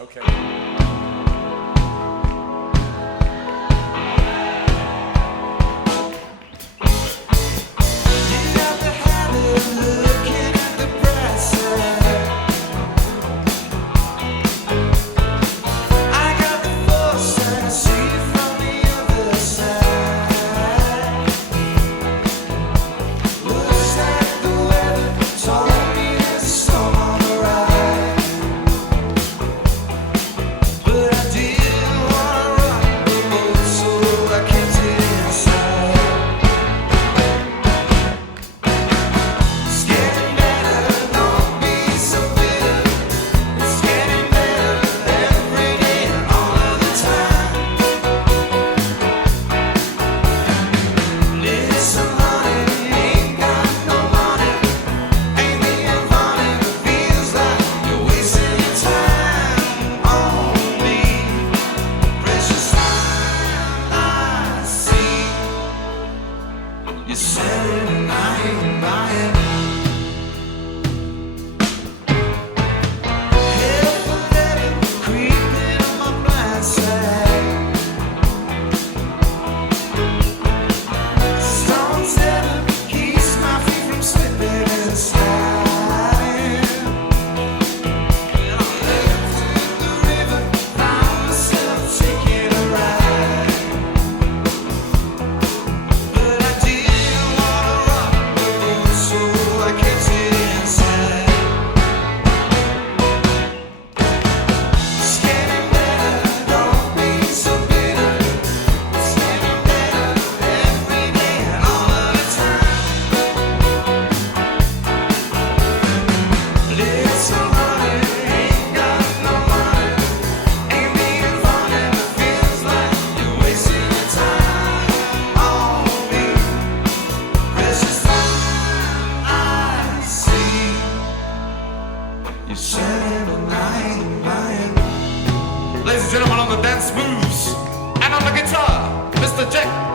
Okay. You said it and I ain't buying. Hell for letting creeping on my blind side. Stone seven keeps my feet from slipping inside. And I'm looking through the river, find myself taking a ride. You said it and I ain't buying. Ladies and gentlemen, on the dance moves and on the guitar, Mr. Jack.